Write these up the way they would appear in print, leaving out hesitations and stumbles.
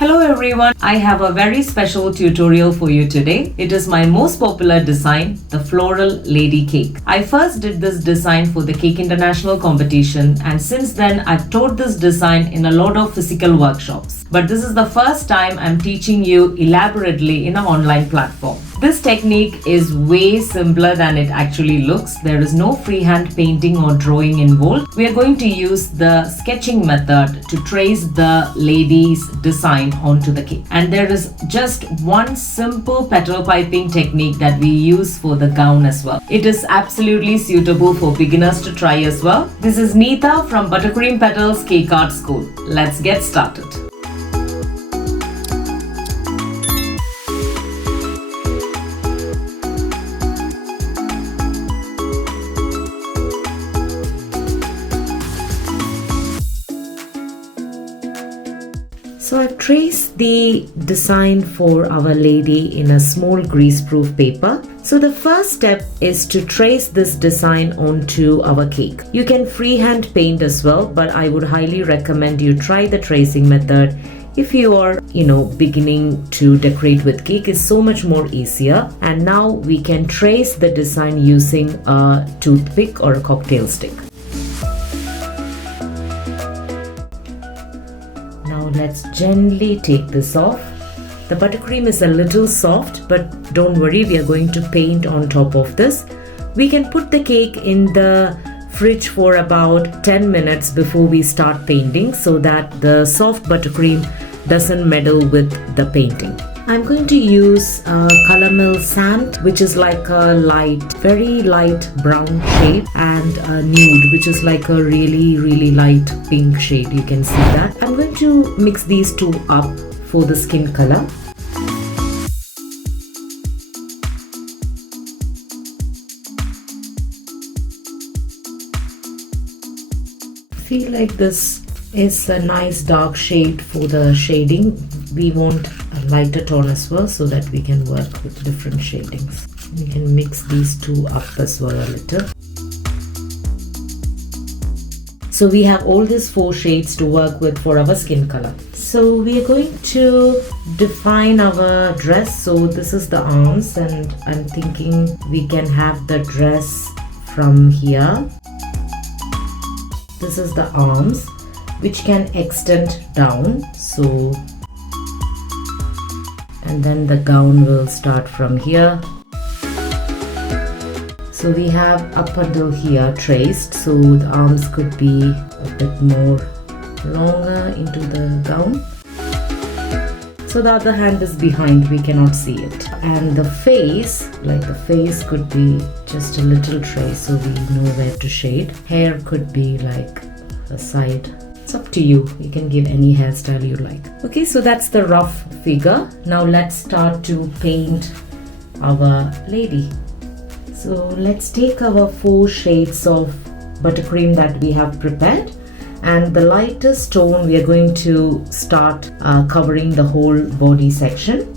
Hello everyone, I have a very special tutorial for you today. It is my most popular design, the floral lady cake. I first did this design for the Cake International competition, and since then I've taught this design in a lot of physical workshops. But this is the first time I'm teaching you elaborately in an online platform. This technique is way simpler than it actually looks. There is no freehand painting or drawing involved. We are going to use the sketching method to trace the lady's design onto the cake. And there is just one simple petal piping technique that we use for the gown as well. It is absolutely suitable for beginners to try as well. This is Neeta from Buttercream Petals Cake Art School. Let's get started. So I've traced the design for our lady in a small grease-proof paper. So the first step is to trace this design onto our cake. You can freehand paint as well, but I would highly recommend you try the tracing method if you are, beginning to decorate with cake. Is so much more easier. And now we can trace the design using a toothpick or a cocktail stick. Now let's gently take this off. The buttercream is a little soft, but don't worry, we are going to paint on top of this. We can put the cake in the fridge for about 10 minutes before we start painting so that the soft buttercream doesn't meddle with the painting. I'm going to use color mill sand, which is like a very light brown shade, and a nude, which is like a really light pink shade. You can see that. I'm going to mix these two up for the skin color. Feel like this is a nice dark shade for the shading. We want a lighter tone as well so that we can work with different shadings. We can mix these two up as well a little. So we have all these 4 shades to work with for our skin color. So we are going to define our dress. So this is the arms, and I'm thinking we can have the dress from here. This is the arms, which can extend down. So, and then the gown will start from here. So we have up until here traced, so the arms could be a bit more longer into the gown. So the other hand is behind, we cannot see it. And the face, could be just a little trace so we know where to shade. Hair could be like the side. It's up to you. You can give any hairstyle you like. Okay, so that's the rough figure. Now let's start to paint our lady. So let's take our 4 shades of buttercream that we have prepared, and the lightest tone we are going to start covering the whole body section.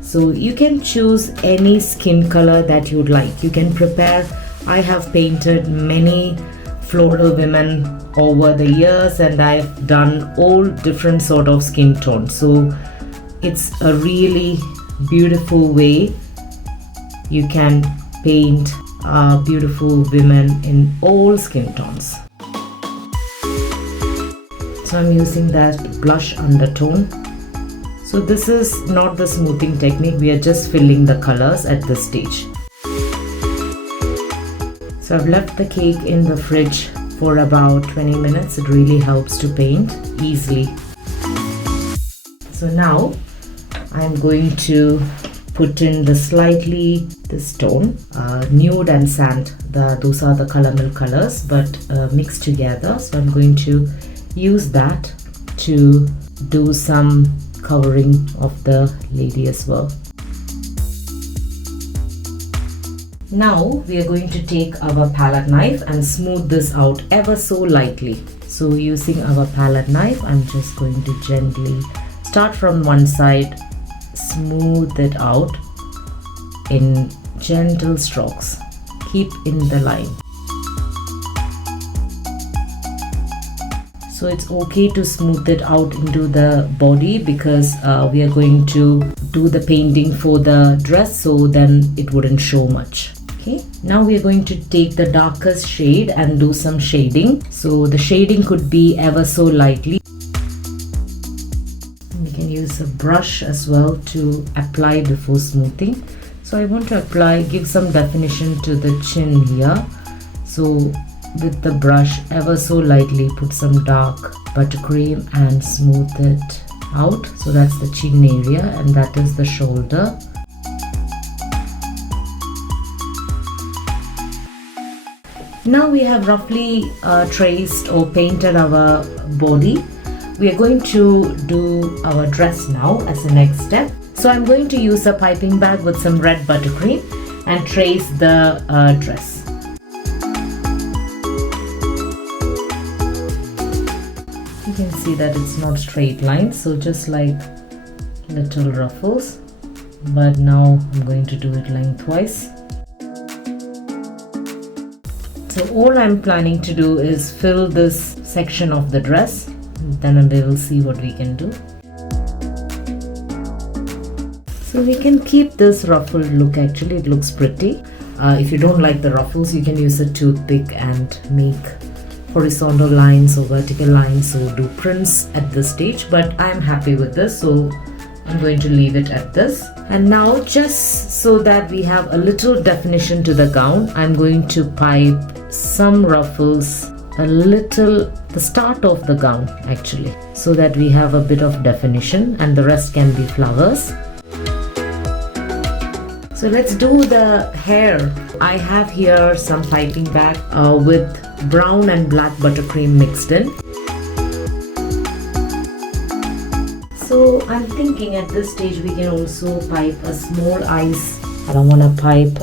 So you can choose any skin color that you'd like. You can prepare. I have painted many floral women over the years, and I've done all different sort of skin tones. So it's a really beautiful way you can paint beautiful women in all skin tones. So I'm using that blush undertone. So this is not the smoothing technique, we are just filling the colors at this stage. So I've left the cake in the fridge for about 20 minutes. It really helps to paint easily. So now I'm going to put in this tone, nude and sand. Those are the color mill colors, but mixed together. So I'm going to use that to do some covering of the lady as well. Now we are going to take our palette knife and smooth this out ever so lightly. So using our palette knife, I'm just going to gently start from one side, smooth it out in gentle strokes. Keep in the line. So it's okay to smooth it out into the body because we are going to do the painting for the dress, so then it wouldn't show much. Okay, now we are going to take the darkest shade and do some shading. So the shading could be ever so lightly. We can use a brush as well to apply before smoothing. So I want to apply, give some definition to the chin here. So with the brush, ever so lightly put some dark buttercream and smooth it out. So that's the chin area and that is the shoulder. Now we have roughly traced or painted our body. We are going to do our dress now as the next step. So I'm going to use a piping bag with some red buttercream and trace the dress. You can see that it's not straight lines, so just like little ruffles. But now I'm going to do it lengthwise. So all I'm planning to do is fill this section of the dress, then we will see what we can do. So we can keep this ruffled look, actually it looks pretty. If you don't like the ruffles, you can use a toothpick and make horizontal lines or vertical lines or do prints at this stage, but I'm happy with this, so I'm going to leave it at this. And now, just so that we have a little definition to the gown, I'm going to pipe some ruffles a little the start of the gown actually, so that we have a bit of definition and the rest can be flowers. So let's do the hair. I have here some piping bag with brown and black buttercream mixed in. So I'm thinking at this stage we can also pipe a small eyes. I don't want to pipe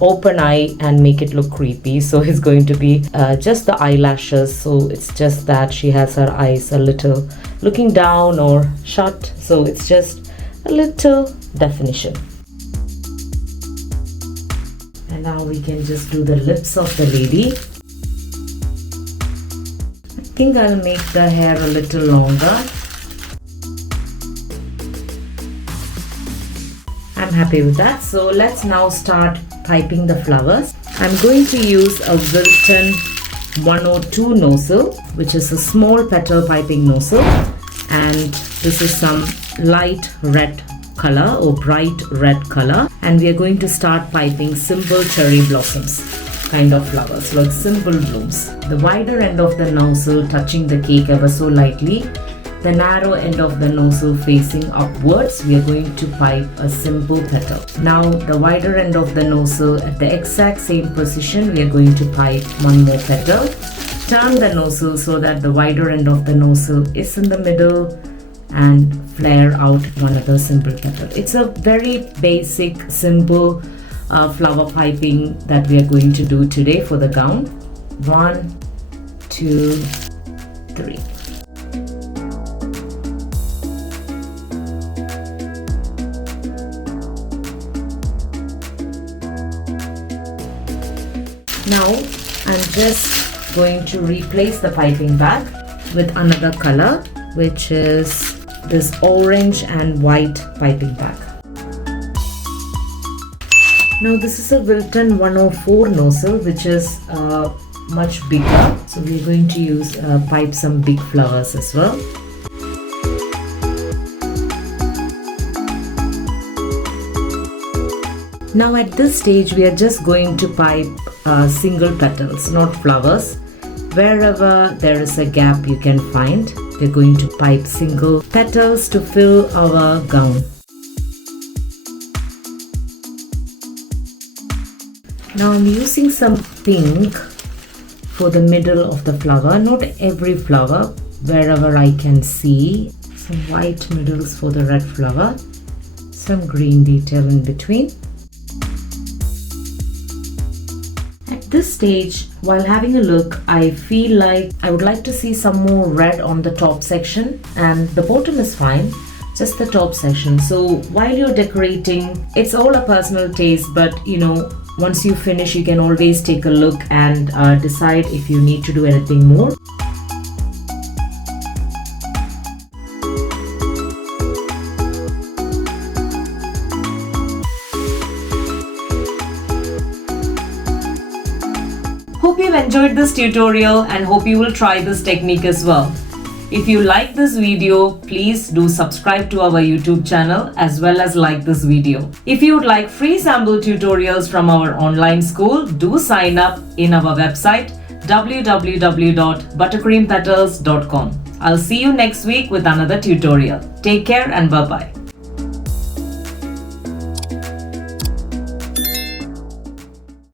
open eye and make it look creepy, so it's going to be just the eyelashes. So it's just that she has her eyes a little looking down or shut, so it's just a little definition. And now we can just do the lips of the lady. I think I'll make the hair a little longer. I'm happy with that. So let's now start piping the flowers. I'm going to use a Wilton 102 nozzle, which is a small petal piping nozzle, and this is some light red color or bright red color, and we are going to start piping simple cherry blossoms kind of flowers, like simple blooms. The wider end of the nozzle touching the cake ever so lightly, the narrow end of the nozzle facing upwards, we are going to pipe a simple petal. Now the wider end of the nozzle at the exact same position, we are going to pipe one more petal. Turn the nozzle so that the wider end of the nozzle is in the middle and flare out one other simple petal. It's a very basic, simple flower piping that we are going to do today for the gown. 1, 2, 3. Now I'm just going to replace the piping bag with another color, which is this orange and white piping bag. Now this is a Wilton 104 nozzle, which is much bigger. So we're going to use pipe some big flowers as well. Now at this stage we are just going to pipe single petals, not flowers. Wherever there is a gap you can find, we're going to pipe single petals to fill our gown. Now I'm using some pink for the middle of the flower, not every flower, wherever I can see. Some white middles for the red flower, some green detail in between. At this stage, while having a look, I feel like I would like to see some more red on the top section, and the bottom is fine, just the top section. So while you're decorating, it's all a personal taste, but once you finish, you can always take a look and decide if you need to do anything more. you've enjoyed this tutorial and hope you will try this technique as well. If you like this video, please do subscribe to our YouTube channel as well as like this video. If you would like free sample tutorials from our online school, do sign up in our website www.buttercreampetals.com. I'll see you next week with another tutorial. Take care and bye-bye.